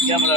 Camera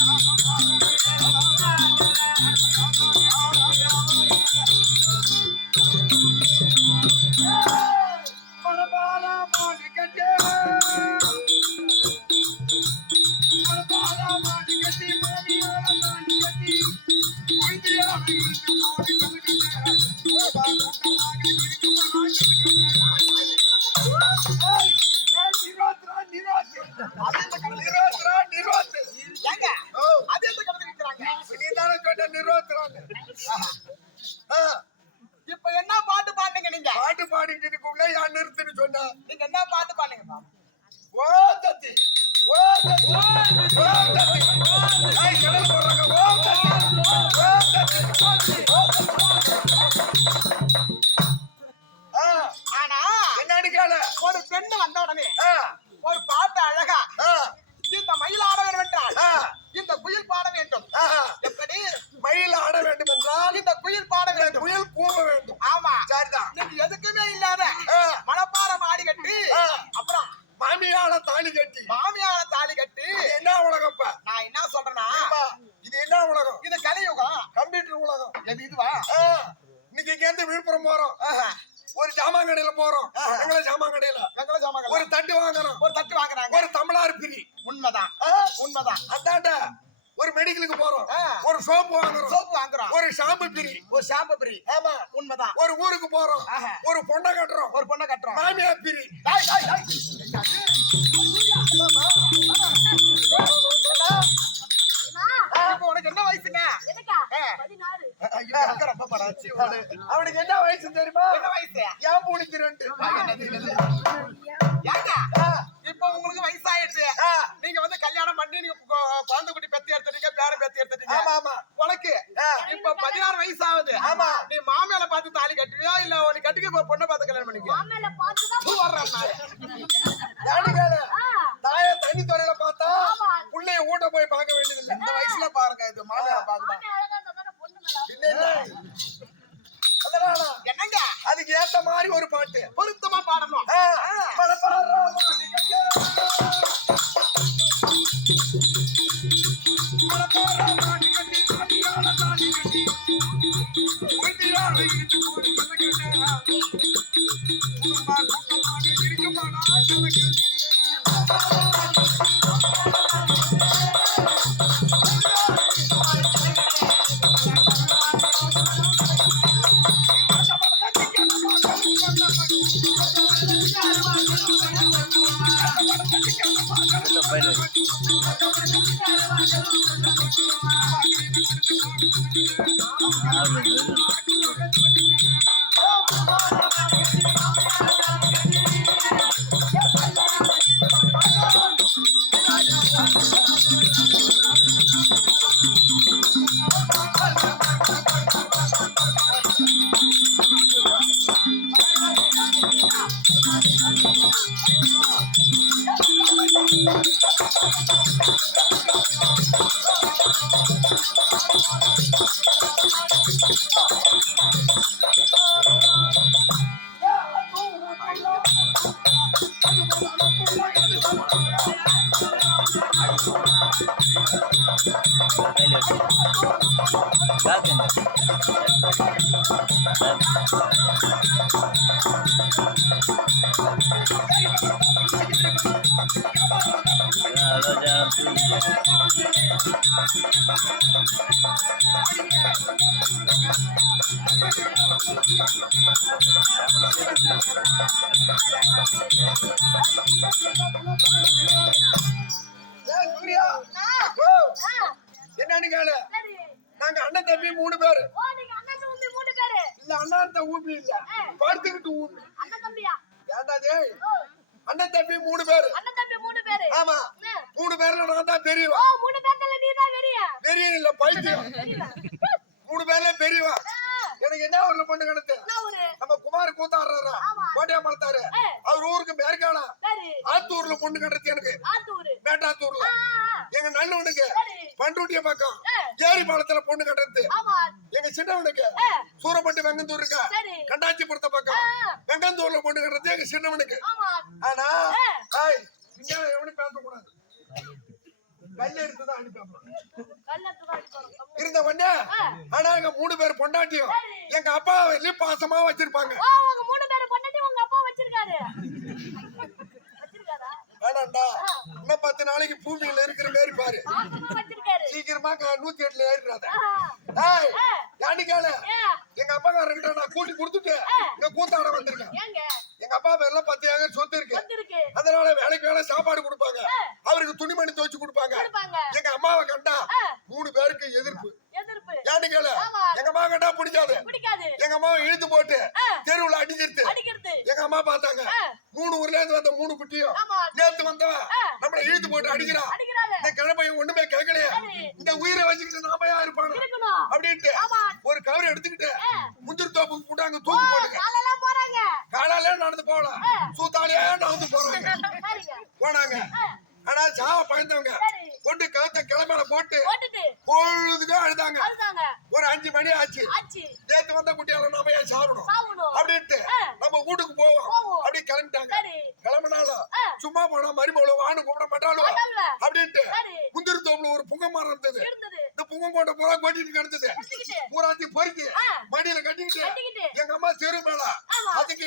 Thank you. பாடிட்டு இருக்குள்ள யார் நிறுத்துன்னு சொன்னா? நீங்க என்ன பாட்டு பாப்போம்? ஓ தத்தி ஓ தத்தி ஓ தத்தி ஐய் கடல் போறாங்க ஓ தத்தி ஓ தத்தி ஓ தத்தி ஆ. ஆனா என்னன்னு கேள ஒரு பெண்ணு வந்த உடனே ஒரு பாட்டு அழகா இந்த மயில் ஆட வேண்டும் என்றால் இந்த குயில் பாட வேண்டும். எப்படி? மயில் ஆட வேண்டும் என்றால் இந்த குயில் பாட வேண்டும். குயில் கூவ வேண்டும். எதுக்குமே இல்லாத ஆ. மணப்பாறை மாடி கட்டி. அப்புறம் மாமியால தாலி கட்டி. மாமியார தாலி கட்டி. என்ன உலகப்ப நான் என்ன சொல்றேன்னா இது என்ன உலகம்? இது கலியுகம். கம்ப்யூட்டர் உலகம். எது இதுவா? இன்னைக்கு இங்க இருந்து விழுப்புரம் போறோம். ஒரு ஜாமான் கடையில போறோம். எங்களை ஜாமான் கடையில வெங்கல ஜாமான் ஒரு தட்டு வாங்குறோம் ஒரு தட்டு வாங்குறாங்க. ஒரு தமிழார் பிரி. உண்மைதான்? உண்மைதான். அதாண்ட ஒரு மெடிக்கலுக்கு போறோம். ஒரு சோப்பு வாங்குறோம். சோப்பு வாங்குறோம். ஒரு ஷாம்பு பிரி ஒரு ஷாம்பு பிரி ஆமா உண்மைதான். ஒரு ஊருக்கு போறோம். ஆஹா. ஒரு பொண்ணை கட்டுறோம். ஒரு பொண்ணை கட்டுறோம். மாமியார் பிரி. உனக்கு என்ன வயசுங்க. அவனுக்கு என்ன வயசு தெரியுமா? என்ன வயசு? ஏன் பூனிக்கு ரெண்டு. ஆமா ஆமா. உனக்கு. இப்ப பதினாறு வயசு ஆகுது ஆமா. நீ மாமையில பார்த்து தாலி கட்டுவியா? இல்ல உனக்கு கட்டிக்க போற பொண்ணை பார்த்து கல்யாணம் பண்ணிக்க மாமேல வர்றான் தாய தண்ணி துறையில பார்த்தா. புள்ளைய ஊட்ட போய் பார்க்க வேண்டியதில்லை இந்த வயசுல பாருங்க இது மாமையில பாக்குதான் மாமே அழகா இருந்தா தானே பொண்ணு மேல. பின்ன என்ன? அதனால என்னங்க? அதுக்கு ஏத்த மாதிரி ஒரு பாட்டு. பொருத்தமா கையில் என்னன்னு கேளு. நாங்க அண்ணன் தம்பி மூணு பேரு. நீங்க அண்ணன் இல்ல அண்ணாத்த ஊப்பி இல்ல. படுத்துக்கிட்டு ஊப்பி டேய்? ஓ. அண்ணன் தம்பி மூணு பேரு. அண்ணன் தம்பி மூணு பேரு. ஆமா. மூணு பேர்ல நான் தான் ஓ பெரியவா மூணு பேர்ல நீ தான் வெறிய பெரிய இல்ல பைத்தியம். மூணு பேர்ல பெரியவா எனக்கு என்ன ஒரு பொண்ணு ஒரு நம்ம குமார் கூத்தாடுறாரா. கோட்டையா மலத்தாரு. அவர் ஊருக்கு மேற்கானா சரி. ஆத்தூர்ல பொண்ணு கிடத்து எனக்கு. மேட்டாத்தூர்ல. எங்க நல்லவனுக்கு பண்ருட்டிய பக்கம். ஏரி பாலத்துல பொண்ணு கட்டுறது எங்க சின்னவனுக்கு சூரப்பட்டி வெங்கந்தூர் இருக்கா? கண்டாச்சிபுரத்த பக்கம். வெங்கந்தூர்ல பொண்ணு கட்டுறது எங்க சின்னவனுக்கு. ஆனா எவனும் பேசக்கூடாது. கல்ல எடுத்துதான் அனுப்பி இருந்த. ஆனா எங்க மூணு பேர் பொண்டாட்டியும். எங்க அப்பா வெளியே பாசமா வச்சிருப்பாங்க. மூணு பேரை பொண்டாட்டி உங்க அப்பா வச்சிருக்காரு. வச்சிருக்காரா? வேணாண்டா. இன்னும் பத்து நாளைக்கு பூமியில இருக்கிற மாதிரி பாரு. சீக்கிரமா நூத்தி எட்டுல ஏறிடாத ஏ, எங்க அப்பா கிட்ட நான் கூட்டி கொடுத்துட்டு இங்க கூத்தாட வந்திருக்கேன். எங்க அப்பா பேர்ல பத்து ஏக்கர் சொத்து இருக்கு வந்திருக்கு அதனால வேலைக்கு வேலை சாப்பாடு கொடுப்பாங்க அவருக்கு துணிமணி துவைச்சு கொடுப்பாங்க கொடுப்பாங்க எங்க அம்மாவை கண்டா ஆ. மூணு பேருக்கு எதிர்ப்பு எதிர்ப்பு யானிக்கால ஆமா. எங்க அம்மா கண்டா பிடிக்காது பிடிக்காது எங்க அம்மாவை இழுத்து போட்டு ஆ. தெருவுல அடிச்சிருத்து அடிக்கிறது எங்க அம்மா பார்த்தாங்க ஆ. மூணு ஊர்ல இருந்து வந்த மூணு குட்டியும் ஆமா நேத்து வந்தவன் ஆ. நம்மள இழுத்து போட்டு அடிக்கிறான் அடிக்கிறாங்க இந்த கிழமையும் ஒண்ணுமே கேட்கலையே சரி. இந்த உயிரை வச்சுக்கிட்டு நாம யார் இருப்பானு இருக்கணும் அப்படின்ட்டு ஆமா ஒரு கவர் எடுத்துக்கிட்டு ஆ. முந்திரி தோப்புக்கு போட்டாங்க ஓ, தூக்கு போட்டுங்க காலெல்லாம் போறாங்க காலாலே நடந்து போகலாம் ஆ. ஆனா சாவ பயந்தவங்க. கொண்டு கழுத்தை கிளம்பல போட்டு பொழுதுக்கும் அழுதாங்க. ஒரு அஞ்சு மணி ஆச்சு. நேத்து வந்த குட்டியால நாம ஏன் சாப்பிடணும் அப்படின்ட்டு. நம்ம வீட்டுக்கு போவோம். அப்படி கிளம்பிட்டாங்க. கிளம்பினாலும். சும்மா போனா மருமகள வான்னு கூப்பிட மாட்டாள்வ. அப்படின்ட்டு முந்திரி தோப்புல ஒரு புங்க மரம் இருந்தது. இந்த புங்க கோட்டை பூரா கொட்டிட்டு கிடந்தது. பூராத்தி பொறுக்கி. மடியில கட்டிக்கிட்டு எங்க அம்மா தெரு மேல. அதுக்கு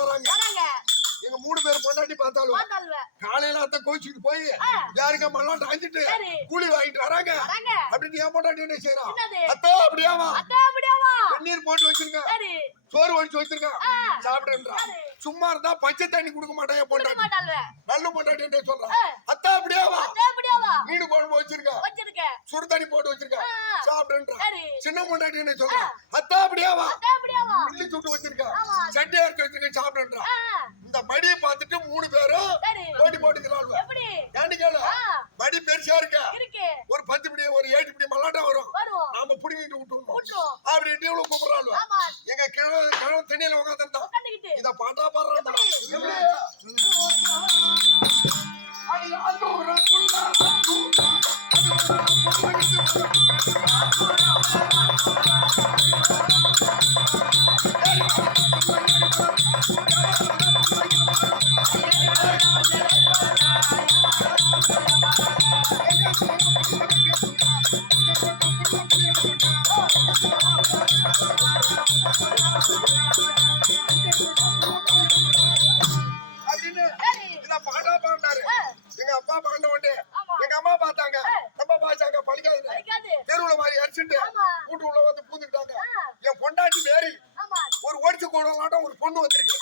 வராங்க. வராங்க. எங்க மூணு பேர் பொண்டாட்டி பார்த்தாலும். காலையில அத்தை கோச்சிட்டு போய். யாருக்க மல்லாட்ட அஞ்சிட்டு கூலி வாங்கிட்டு வராங்க. அப்படின்னு என் பொண்டாட்டி என்ன செய்யறான் அத்தா அப்படியாவா வெந்நீர் போட்டு வச்சிருக்க. சரி. சோறு வடிச்சு வச்சிருக்க. ஆ. சாப்பிடுன்றா சரி. சும்மா இருந்தா பச்சை தண்ணி கொடுக்க மாட்டேன் என் பொண்டாட்டி. நல்ல பொண்டாட்டி சொல்றான். அத்தா அப்படியாவா மீன் குழம்பு வச்சிருக்க. வச்சிருக்க. சுடு தண்ணி போட்டு வச்சிருக்க. ஆ. சாப்பிடுன்றா சரி. சின்ன பொண்டாட்டி என்ன சொல்றான் அத்தா அப்படியாவா இட்லி சுட்டு வச்சிருக்க. ஆமா. சட்டி அரைச்சு வச்சிருக்க சாப்பிடுன்றா ஆ, இந்த மடியை பார்த்துட்டு மூணு பேரும் போட்டி போட்டுக்கிறாங்க ஏன்னு கேளு. மடி பெருசா இருக்க. ஒரு பத்து பிடி ஒரு எட்டு பிடி மல்லாட்டம் வரும். நாம புடிங்கிட்டு விட்டுருவோம் அப்படின்ட்டு இவ்வளவு கூப்பிடுறாங்க எங்க கிழவ கிழவ தண்ணியில உட்காந்துக்கிட்டு இத பாட்டா அப்படின்னு acredito.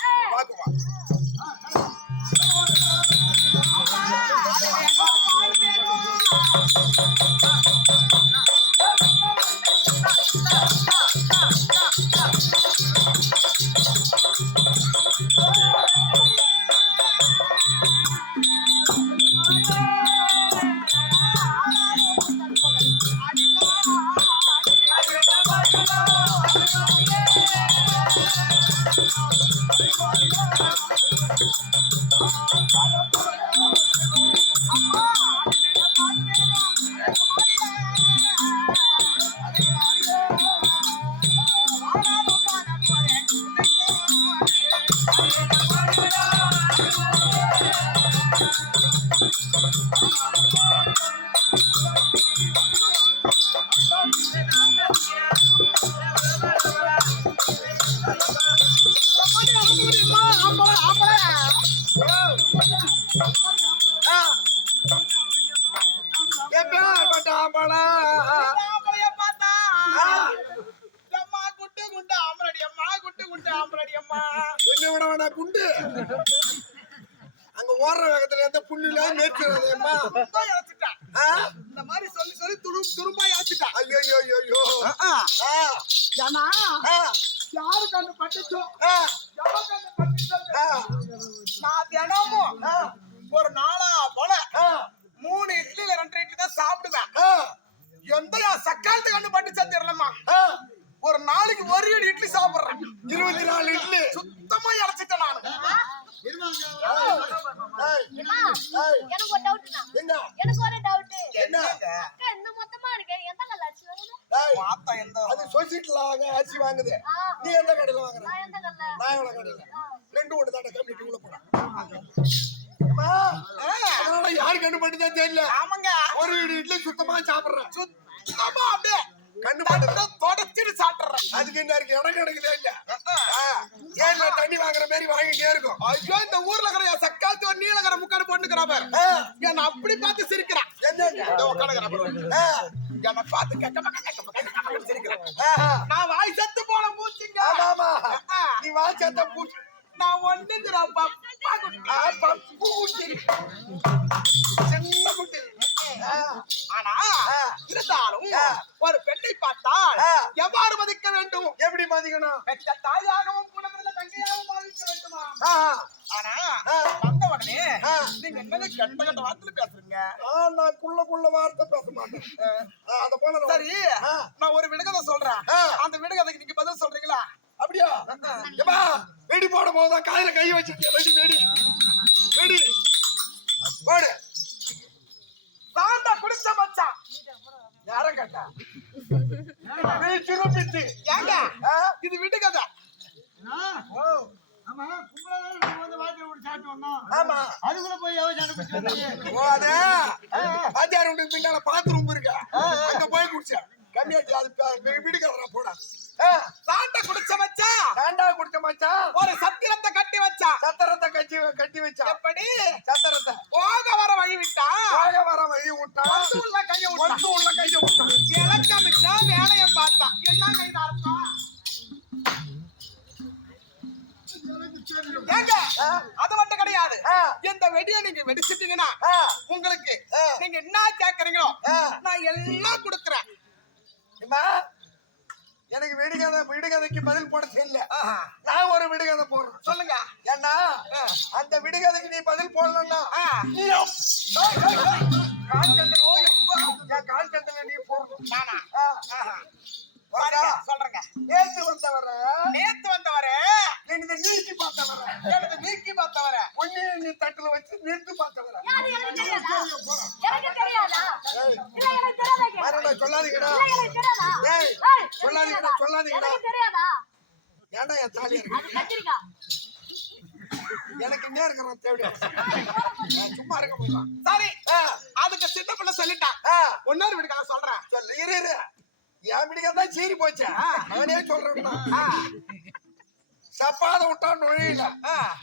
குண்டு அங்க ஓடுற வேகத்துல எந்த புள்ளில நேர்ச்சிருந்தேம்மா ரொம்ப இழைச்சிட்டான் இந்த மாதிரி சொல்லி சொல்லி துரும் துரும்பா இழைச்சிட்டான் ஐயோ ஐயோ ஐயோ ஏன்னா யாரு கண்ணு பட்டுச்சோ? யாரு கண்ணு பட்டுச்சோ? நான் தினமும் ஒரு நாளா போல ஆ, மூணு இட்லில ரெண்டு இட்லி தான் சாப்பிடுவேன். ஆ, எந்த சக்காலத்து கண்ணு பட்டுச்சா தெரியலம்மா. ஆ. ஒரு நாளைக்கு ஒரு இடி இட்லி சாப்பிடுறேன். இருபத்தி நாலு இட்லி. சுத்தமா இழைச்சிட்டேன் நானு. எனக்கு ஒரு டவுட்னா என்ன? எனக்கு ஒரு டவுட் என்ன அக்கா இந்த மொத்தமா இருக்கு எந்த கல்ல அரிசி வாங்குது ஏய், பார்த்தா எந்த அது சொசைட்டில அரிசி வாங்குது. நீ எந்த கடையில வாங்குற? நான் எவ்வளவு கடையில? ரெண்டு ஒன்று தாண்ட கம்மிட்டு உள்ள அம்மா, அதனால யாரு கண்ணு மட்டும்தான் தெரியல. ஆமாங்க. ஒரு இடி இட்லி சுத்தமா சாப்பிடுறேன். சுத்தமா அப்படியே. கண்ணு தட்டை தொடச்சிட்டு சாப்பிடுறேன். அதுக்கு என்ன இருக்கு? இடம் கிடைக்குதே இல்ல. ஏன்ல தண்ணி வாங்குற மாதிரி வாங்கிட்டே இருக்கும். ஐயோ இந்த ஊர்ல இருக்கிற சக்காத்து ஒரு நீலகர முக்காடு என்ன அப்படி பார்த்து சிரிக்கிறான். என்னங்க? இதோ உட்காந்துக்கிறா பாரு. ஆ, என்னை பார்த்து. நான் வாய் செத்து போன பூச்சிங்க ஆமா. நீ வாச்சாத்த பூச்சி நான் ஒண்ணுங்கிறா பப்பா குட்டி. ஆ, பப்பு குட்டி. சின்ன குட்டி. ஆ, ஆனா. இருந்தாலும். ஒரு பெண்ணை பார்த்தால். எவ்வாறு மதிக்க வேண்டும் எப்படி மதிக்கணும் பெற்ற தாயாகவும் குடும்பத்தில் தங்கையாகவும் பாவிக்க வேண்டுமா. ஆனா. வந்த உடனே. நீங்க கெட்ட கெட்ட வார்த்தையில பேசுறீங்க ஆ, நான் குள்ள குள்ள வார்த்தை பேச மாட்டேன். அத போல நான் சரி. நான் ஒரு விடுகதை சொல்றேன். அந்த விடுகதைக்கு நீங்க பதில் சொல்றீங்களா? அப்படியா? வெடி போட போதா காதுல கை வச்சிருக்கேன் வெடி வெடி. வெடி. போடு. சாந்தா குடிச்ச கட்டா? நீ சுருப்பிச்சு. ஏங்க ஆ? இது விட்டு கதை ஆமா கும்பலால நம்ம வந்து வாத்தியார் கூட சாப்பிட்டு வந்தோம். ஆமா. அதுக்குள்ள போய் எவன் சண்டை பிடிச்சு வந்தீங்க. ஓ அதே? வாத்தியார் வீட்டுக்கு பின்னால பாத்ரூம் இருக்கு. அங்க போய் குடிச்சேன். கம்மியாச்சு அது விடுக்கிறா போடா சாண்டை குடிச்ச வச்சா தாண்டா குடிச்ச மச்சான் ஒரு சத்திரத்தை கட்டி வச்சா. சத்திரத்தை கட்டி கட்டி வச்சான் எப்படி? சத்திரத்தை. போக வர வழி விட்டா? வாழ வர வழி வந்து உள்ள கைய விட்டா? உள்ள கைய விட்டான் இலக்கமிச்சா வேலைய பார்த்தா? என்ன கைது அர்த்தம் ஏங்க? அது மட்டும் கிடையாது. இந்த வெடியை நீங்க வெடிச்சிட்டீங்கன்னா உங்களுக்கு. நீங்க என்ன கேக்குறீங்களோ. நான் எல்லாம் கொடுக்குறேன். எனக்கு விடுகதை விடுகதைக்கு பதில் போட தெரியல. நான் ஒரு விடுகதை போடுறேன். சொல்லுங்க. ஏன்னா அந்த விடுகதைக்கு நீ பதில் போடலன்னா ஒன்னொரு வீடுக்காக சொல்றேன் சொல்லு இரு இரு என் பிடிக்க தான் சீறி போச்சு நானே சொல்றேன்னா சப்பாத விட்டா நுழையல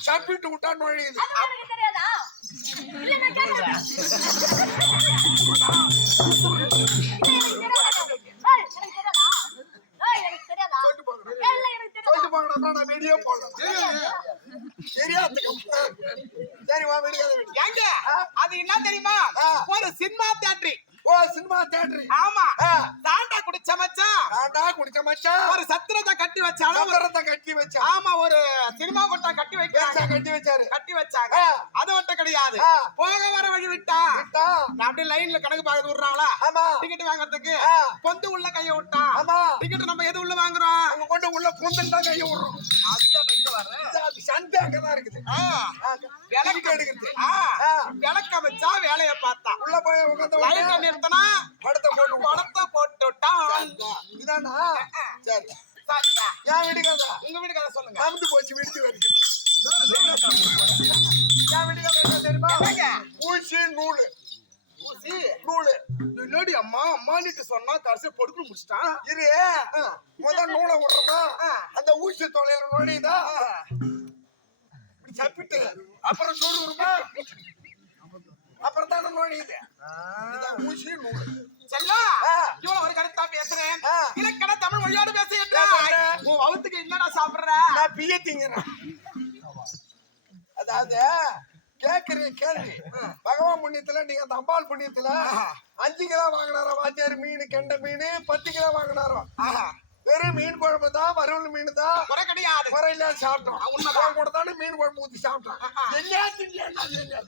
சப்பிட்டு விட்டா நுழையுது அது எனக்கு தெரியாதா இல்ல நான் கேக்குறேன் ஏய், எனக்கு தெரியாதா ஏய், எனக்கு தெரியாதா சொல்லிட்டு போங்க ஏய், இல்ல எனக்கு தெரியாதா சொல்லிட்டு போங்கடா அப்புறம் நான் வீடியோ போடலாம் தெரியாதுக்கு சரி வா ஏங்க அது என்ன தெரியுமா. ஒரு சினிமா தியேட்டரி ஓ சினிமா தியேட்டர். ஆமா. தாண்டா குடிச்ச மச்சான். ஆண்டா குடிச்ச மச்சான். ஒரு சத்திரத்தை கட்டி வச்சாலும் சத்திரத்தை கட்டி வச்சான். ஆமா ஒரு சினிமா கொட்டா கட்டி வைக்கிறாங்க. கட்டி வச்சாரு. கட்டி வச்சாங்க. அது மட்டும் கிடையாது. போக வர வழி விட்டா? விட்டா? அப்படியே லைன்ல கணக்கு பார்க்க விடுறாங்களா? ஆமா. டிக்கெட் வாங்குறதுக்கு. பொந்து உள்ள கைய விட்டா? ஆமா. டிக்கெட் நம்ம எது உள்ள வாங்குறோம்? அங்க கொண்டு உள்ள பூந்தல் தான் கைய விடுறோம். சண்டை அங்கதான் இருக்குது. விளக்கு. ஆ. விளக்க வச்சா வேலைய பார்த்தா. உள்ள போய் உட்காந்து நிறுத்தினா படத்தை போட்டு. படத்தை போட்டுட்டான் இதானா? சரி. உங்க வீடு கதை சொல்லுங்க. போச்சு விடுத்து வரைக்கும். என் விடுகாதா என்ன தெரியுமா? ஊசி நூலு. ஊசி? நூலு. என்னடி அம்மா அம்மானிட்டு சொன்னா கடைசி பொடுக்கு முடிச்சிட்டான் இரு. முதல் நூலை விடுறோமா அந்த ஊசி தொலைல நுழையுதா? சப்பிட்டு. அப்புறம் சொல்லுமா அப்புறம் தானே நுழையுது நூலு செல்லா. இவ்வளவு ஒரு கருத்தா பேசுறேன். இலக்கண தமிழ் மொழியோடு பண்ற? உன் வவுத்துக்கு என்னடா சாப்பிடுற? நான் பிய திங்கிறேன். அதாவது கேக்குறீங்க கேள்வி. பகவான் புண்ணியத்துல நீங்க அந்த அம்பாள் புண்ணியத்துல அஞ்சு கிலோ வாங்கினாரோ வாத்தியார் மீன் கெண்ட மீன் பத்து கிலோ வாங்கினாரோ. வெறும் மீன் குழம்பு தான் வறுவல் மீன் தான். குறை கிடையாது. குறையில சாப்பிட்டோம். உண்மைதான். உண்மை கூட தானே மீன் குழம்பு ஊத்தி சாப்பிட்டோம் என்ன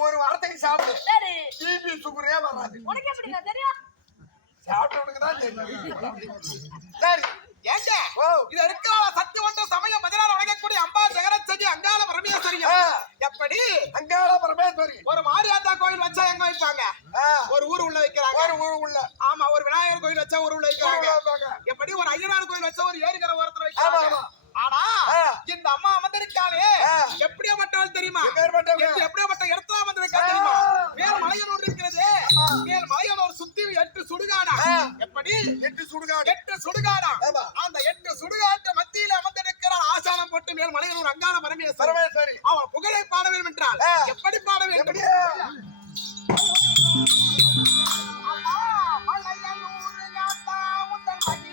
ஒரு வாரத்துக்கு சாப்பிடு டிபி சுகரே வராது உனக்கு எப்படிங்க தெரியும் சாப்பிட்டவனுக்கு தான் தெரியும் சரி ஏங்க. இது இருக்கிற சக்தி ஒன்று சமயம் பதினாறு வழங்கக்கூடிய அம்பா ஜெகரச்சதி அங்காள பரமேஸ்வரியம் ஆ. எப்படி அங்காள பரமேஸ்வரி ஒரு மாரியாத்தா கோயில் வச்சா வைப்பாங்க. ஒரு ஊர் உள்ள வைக்கிறாங்க. ஒரு ஊர் உள்ள. ஆமா ஒரு விநாயகர் கோயில் வச்சா ஒரு உள்ள வைக்கிறாங்க. எப்படி ஒரு ஐயனார் கோயில் வச்சா ஒரு ஏரிக்கரை ஓரத்துல வைக்கிறாங்க. ஆனா. இந்த அம்மா அமர்ந்திருக்காளே ஆ. எப்படியாப்பட்டவள் தெரியுமா? எப்பேர்ப்பட்டவங்க? எப்படி- எப்படியாப்பட்ட இடத்துல அமர்ந்திருக்கா தெரியுமா. மேல் மலையனூர் இருக்கிறது. மேல் மலையனூர் சுத்தி எட்டு சுடுகாடா. எப்படி? எட்டு சுடுகாடு. எட்டு சுடுகாடா. அந்த எட்டு சுடுகாட்டு மத்தியில அமர்ந்திருக்கிற ஆசானம் போட்டு மேல் மலையனூர் அங்கான பரமேஸ்வரன். பரமேஸ்வரி. அவன் புகழை பாட வேண்டும்? என்றால். எப்படி Thank you.